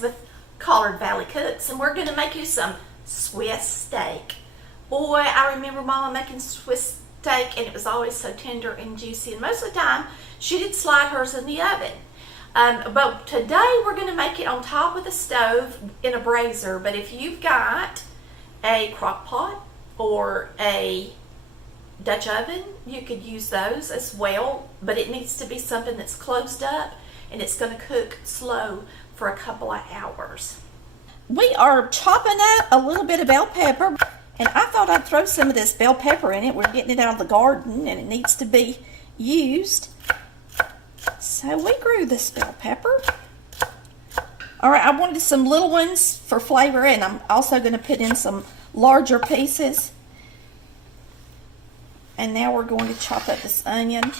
With Collard Valley Cooks, and we're going to make you some Swiss steak. Boy, I remember Mama making Swiss steak, and it was always so tender and juicy, and most of the time she did slide hers in the oven. But today we're going to make it on top of the stove in a brazier. But if you've got a crock pot or a Dutch oven, you could use those as well, but it needs to be something that's closed up and it's going to cook slow for a couple of hours. We are chopping up a little bit of bell pepper, and I thought I'd throw some of this bell pepper in it. We're getting it out of the garden and it needs to be used. So we grew this bell pepper. Alright, I wanted some little ones for flavor, and I'm also going to put in some larger pieces. And now we're going to chop up this onion.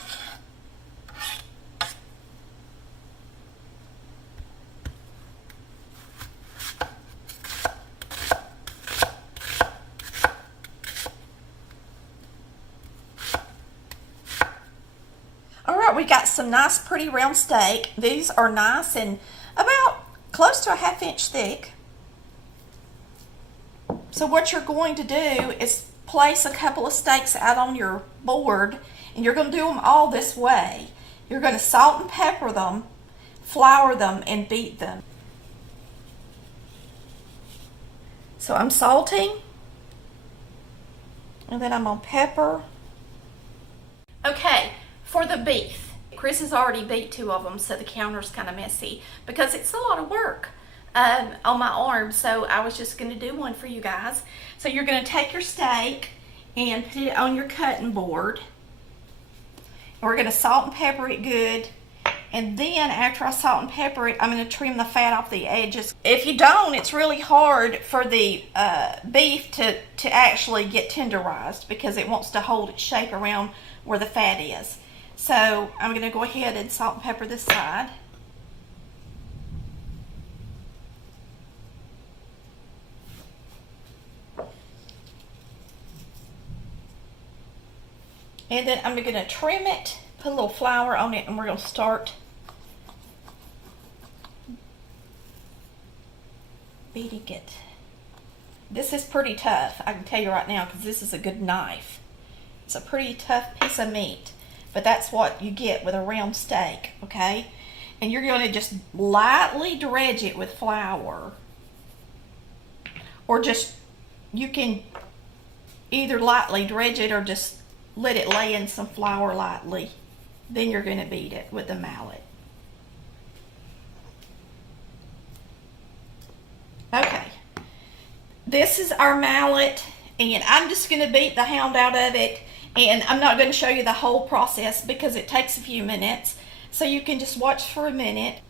Alright, we got some nice pretty round steak. These are nice and about close to a 1/2 inch thick. So what you're going to do is place a couple of steaks out on your board, and you're going to do them all this way. You're going to salt and pepper them, flour them, and beat them. So I'm salting, and then I'm going to pepper. Okay, for the beef, Chris has already beat 2 of them, so the counter's kind of messy because it's a lot of work on my arm, so I was just going to do one for you guys. So you're going to take your steak and put it on your cutting board. And we're going to salt and pepper it good, and then after I salt and pepper it, I'm going to trim the fat off the edges. If you don't, it's really hard for the beef to actually get tenderized because it wants to hold its shape around where the fat is. So I'm going to go ahead and salt and pepper this side. And then I'm going to trim it, put a little flour on it, and we're going to start beating it. This is pretty tough, I can tell you right now, because this is a good knife. It's a pretty tough piece of meat, but that's what you get with a round steak, okay? And you're going to just lightly dredge it with flour. Or just, you can either lightly dredge it or just let it lay in some flour lightly. Then you're going to beat it with the mallet. Okay, this is our mallet, and I'm just going to beat the hound out of it, and I'm not going to show you the whole process because it takes a few minutes, so you can just watch for a minute.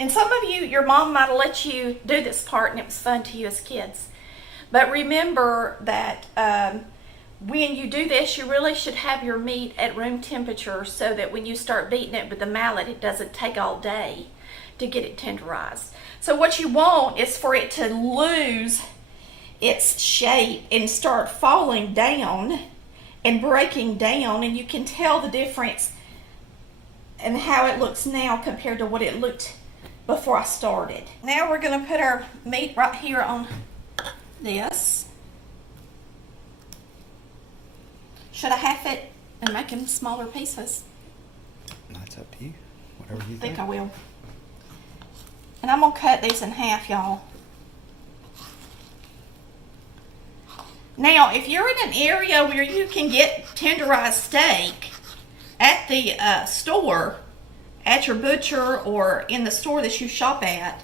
And some of you, your mom might have let you do this part and it was fun to you as kids. But remember that when you do this, you really should have your meat at room temperature so that when you start beating it with the mallet, it doesn't take all day to get it tenderized. So what you want is for it to lose its shape and start falling down and breaking down, and you can tell the difference and how it looks now compared to what it looked before I started. Now we're going to put our meat right here on this. Should I half it and make them smaller pieces. That's up to you. Whatever you I think. think I will. And I'm gonna cut these in half, y'all. Now, if you're in an area where you can get tenderized steak at the store, at your butcher or in the store that you shop at,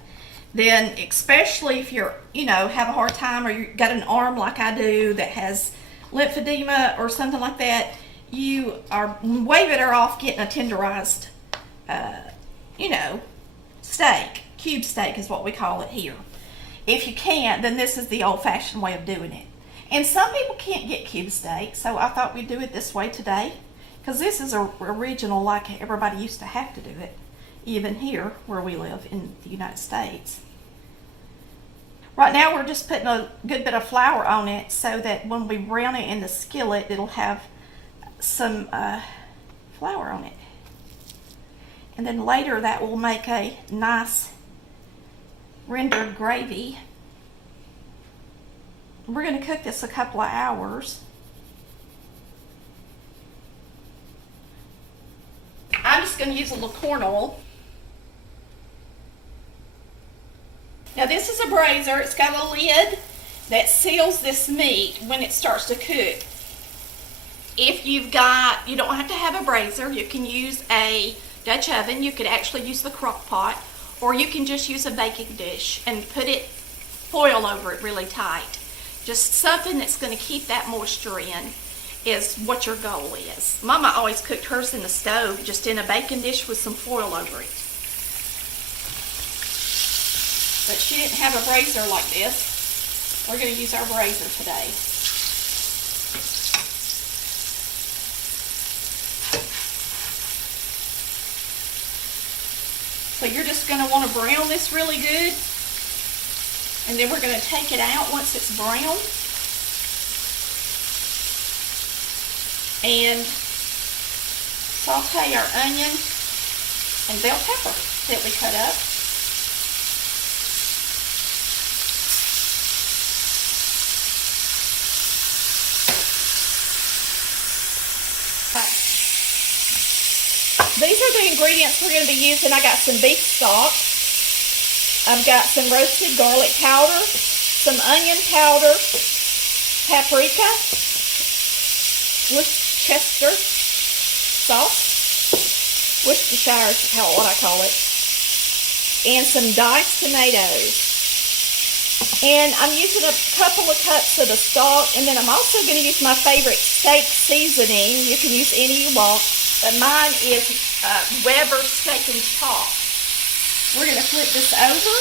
then especially if you're, have a hard time or you got an arm like I do that has lymphedema or something like that, you are way better off getting a tenderized, steak. Cube steak is what we call it here. If you can't, then this is the old-fashioned way of doing it. And some people can't get cube steak, so I thought we'd do it this way today, because this is original like everybody used to have to do it, even here where we live in the United States. Right now we're just putting a good bit of flour on it so that when we brown it in the skillet, it'll have some flour on it. And then later that will make a nice rendered gravy. We're going to cook this a couple of hours. I'm just going to use a little corn oil. Now this is a brazier. It's got a lid that seals this meat when it starts to cook. If you don't have to have a brazier. You can use a Dutch oven. You could actually use the crock pot, or you can just use a baking dish and put foil over it really tight. Just something that's going to keep that moisture in is what your goal is. Mama always cooked hers in the stove, just in a baking dish with some foil over it. But she didn't have a brazier like this. We're going to use our brazier today. So you're just going to want to brown this really good. And then we're going to take it out once it's brown. And saute our onion and bell pepper that we cut up. These are the ingredients we're going to be using. I got some beef stock. I've got some roasted garlic powder, some onion powder, paprika, Worcestershire sauce, Worcestershire is what I call it, and some diced tomatoes. And I'm using a couple of cups of the stock, and then I'm also going to use my favorite steak seasoning. You can use any you want, but mine is Weber Steak and Chalk. We're going to flip this over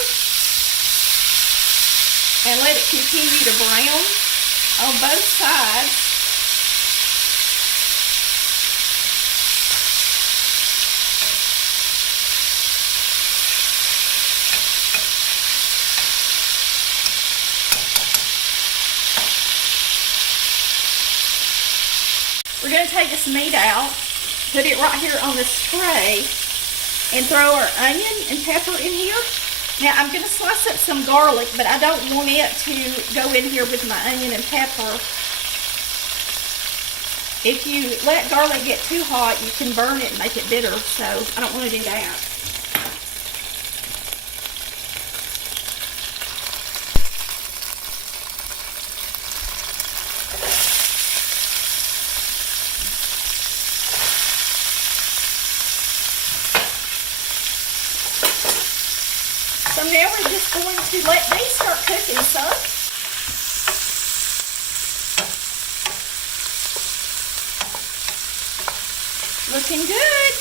and let it continue to brown on both sides. We're going to take this meat out, put it right here on this tray, and throw our onion and pepper in here. Now I'm going to slice up some garlic, but I don't want it to go in here with my onion and pepper. If you let garlic get too hot, you can burn it and make it bitter, so I don't want to do that. So now we're just going to let these start cooking some. Looking good.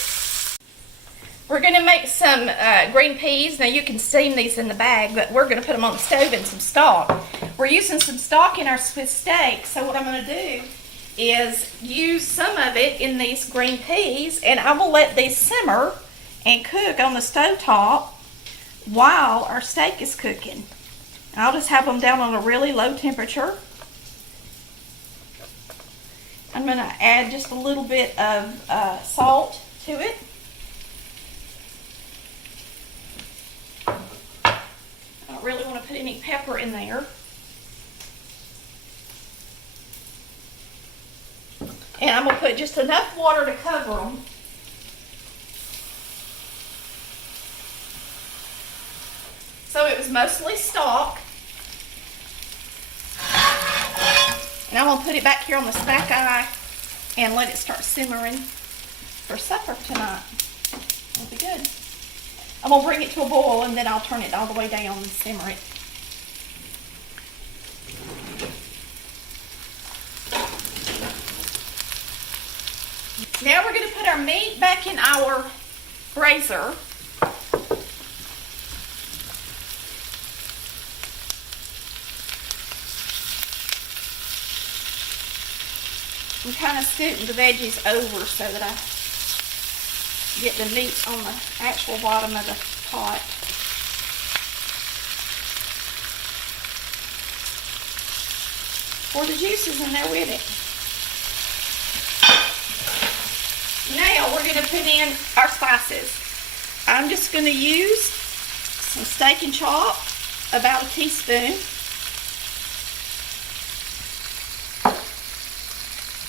We're going to make some green peas. Now you can steam these in the bag, but we're going to put them on the stove in some stock. We're using some stock in our Swiss steak, so what I'm going to do is use some of it in these green peas, and I will let these simmer and cook on the stove top while our steak is cooking. I'll just have them down on a really low temperature. I'm going to add just a little bit of salt to it. I don't really want to put any pepper in there. And I'm going to put just enough water to cover them. So it was mostly stock. And I'm going to put it back here on the stack eye and let it start simmering for supper tonight. It'll be good. I'm going to bring it to a boil and then I'll turn it all the way down and simmer it. Now we're going to put our meat back in our braiser. I'm kind of scooting the veggies over so that I get the meat on the actual bottom of the pot. Pour the juices in there with it. Now we're going to put in our spices. I'm just going to use some steak and chop, about a teaspoon.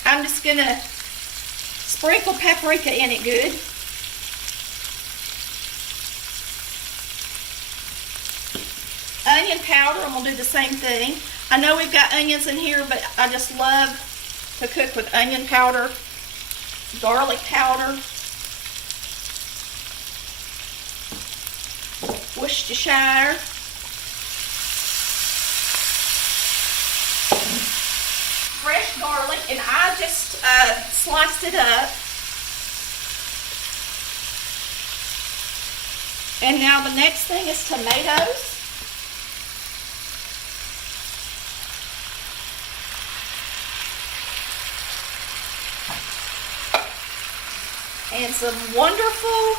I'm just going to sprinkle paprika in it good. Onion powder, I'm going to do the same thing. I know we've got onions in here, but I just love to cook with onion powder, garlic powder, Worcestershire, fresh garlic, and I just sliced it up. And now the next thing is tomatoes. And some wonderful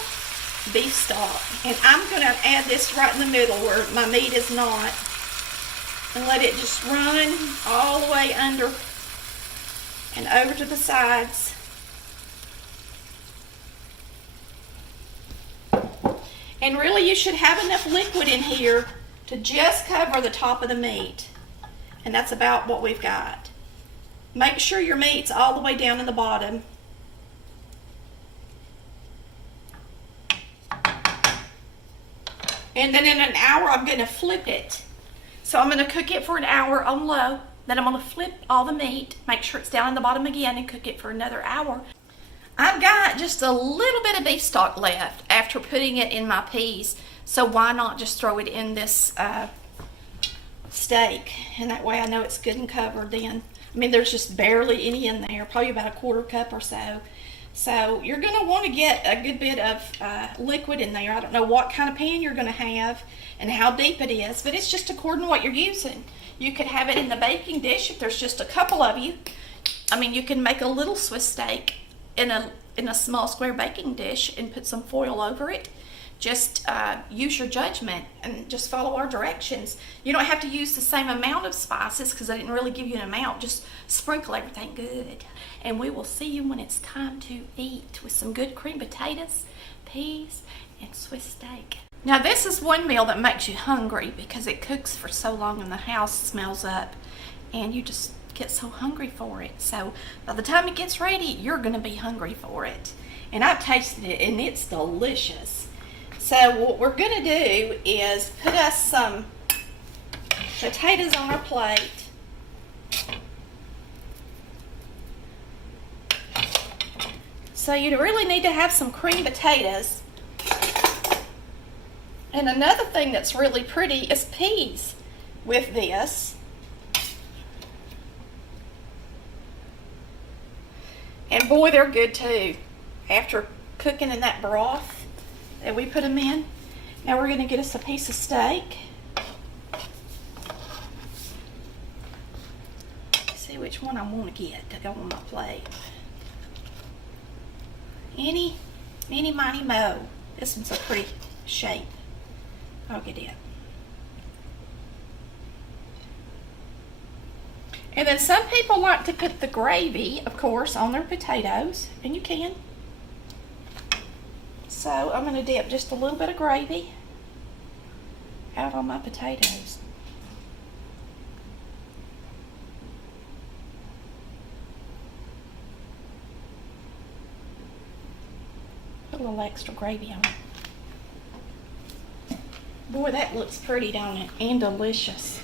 beef stock. And I'm going to add this right in the middle where my meat is not. And let it just run all the way under and over to the sides. And really you should have enough liquid in here to just cover the top of the meat. And that's about what we've got. Make sure your meat's all the way down in the bottom. And then in an hour, I'm going to flip it. So I'm going to cook it for an hour on low. Then I'm going to flip all the meat, make sure it's down in the bottom again, and cook it for another hour. I've got just a little bit of beef stock left after putting it in my peas. So why not just throw it in this steak? And that way I know it's good and covered then. I mean, there's just barely any in there, probably about a quarter cup or so. So you're going to want to get a good bit of liquid in there. I don't know what kind of pan you're going to have and how deep it is, but it's just according to what you're using. You could have it in the baking dish if there's just a couple of you. I mean, you can make a little Swiss steak in a small square baking dish and put some foil over it. Just use your judgment and just follow our directions. You don't have to use the same amount of spices because I didn't really give you an amount. Just sprinkle everything good. And we will see you when it's time to eat with some good creamed potatoes, peas, and Swiss steak. Now this is one meal that makes you hungry because it cooks for so long and the house smells up and you just get so hungry for it. So by the time it gets ready, you're going to be hungry for it. And I've tasted it and it's delicious. So what we're going to do is put us some potatoes on our plate. So you really need to have some creamed potatoes. And another thing that's really pretty is peas with this. And boy, they're good too. After cooking in that broth that we put them in. Now we're going to get us a piece of steak. See which one I want to get to go on my plate. Eeny, miny, mo. This one's a pretty shape. I'll get it. And then some people like to put the gravy, of course, on their potatoes, and you can. So I'm going to dip just a little bit of gravy out on my potatoes. Put a little extra gravy on it. Boy, that looks pretty, don't it? And delicious.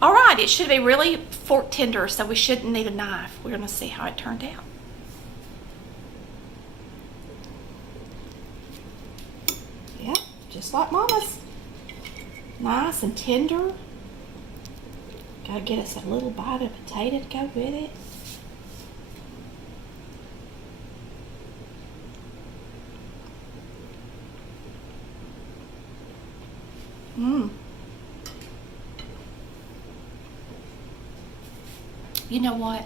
All right, it should be really fork tender, so we shouldn't need a knife. We're gonna see how it turned out. Yeah, just like Mama's. Nice and tender. Gotta get us a little bite of potato to go with it. Mmm. You know what?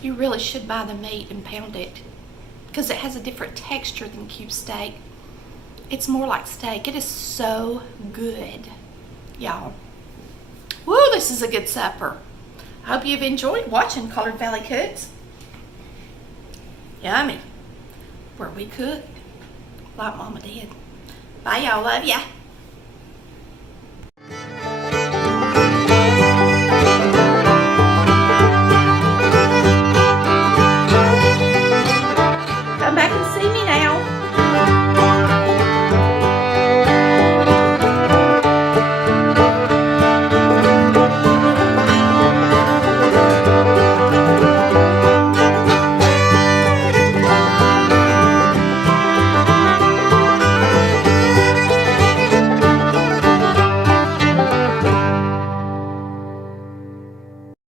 You really should buy the meat and pound it because it has a different texture than cube steak. It's more like steak. It is so good, y'all. Woo, this is a good supper. I hope you've enjoyed watching Collard Valley Cooks. Yummy. Where we cook like Mama did. Bye, y'all. Love ya.